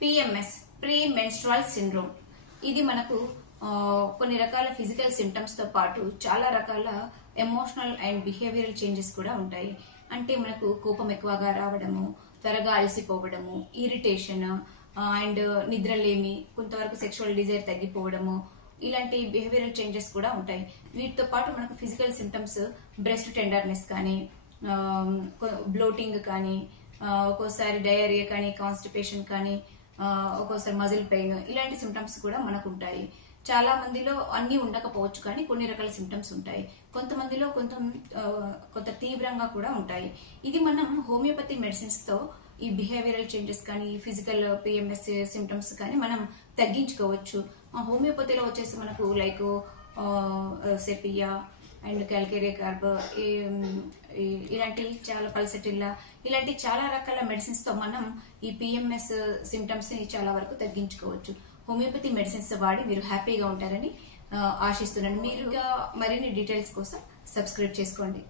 PMS pre menstrual syndrome ఇది మనకు కొన్ని రకాల ఫిజికల్ సిమ్టమ్స్ తో పాటు చాలా రకాల ఎమోషనల్ అండ్ బిహేవియరల్ చేంజెస్ కూడా ఉంటాయి. అంటే మనకు కోపం ఎక్కువగా రావడము, త్వరగా అలసిపోవడము, ఇరిటేషన్ అండ్ నిద్రలేమి, కొంతవరకు సెక్షువల్ డిజైర్ తగ్గిపోవడము, ఇలాంటి బిహేవియరల్ చేంజెస్ కూడా ఉంటాయి. వీటితో పాటు మనకు ఫిజికల్ సిమ్టమ్స్ బ్రెస్ట్ టెండర్నెస్ కానీ, బ్లోటింగ్ కానీ, ఒక్కోసారి డయేరియా కానీ, కాన్స్టిపేషన్ కానీ, ఒక్కోసారి మజిల్ పెయిన్, ఇలాంటి సిమ్టమ్స్ కూడా మనకు ఉంటాయి. చాలా మందిలో అన్ని ఉండకపోవచ్చు కానీ కొన్ని రకాల సిమ్టమ్స్ ఉంటాయి. కొంతమందిలో కొంత తీవ్రంగా కూడా ఉంటాయి. ఇది మనం హోమియోపతి మెడిసిన్స్ తో ఈ బిహేవియరల్ చేంజెస్ కానీ, ఫిజికల్ పిఎంఎస్ సిమ్టమ్స్ కానీ మనం తగ్గించుకోవచ్చు. హోమియోపతిలో వచ్చేసి మనకు like sepia and calcarea carb, ఇలాంటి చాలా పల్సటిల్లా, ఇలాంటి చాలా రకాల మెడిసిన్స్ తో మనం ఈ పిఎంఎస్ సిమ్టమ్స్ ని చాలా వరకు తగ్గించుకోవచ్చు. హోమియోపతి మెడిసిన్స్ వాడి మీరు హ్యాపీగా ఉంటారని ఆశిస్తున్నాను. మీరు మరిన్ని డీటెయిల్స్ కోసం సబ్స్క్రైబ్ చేసుకోండి.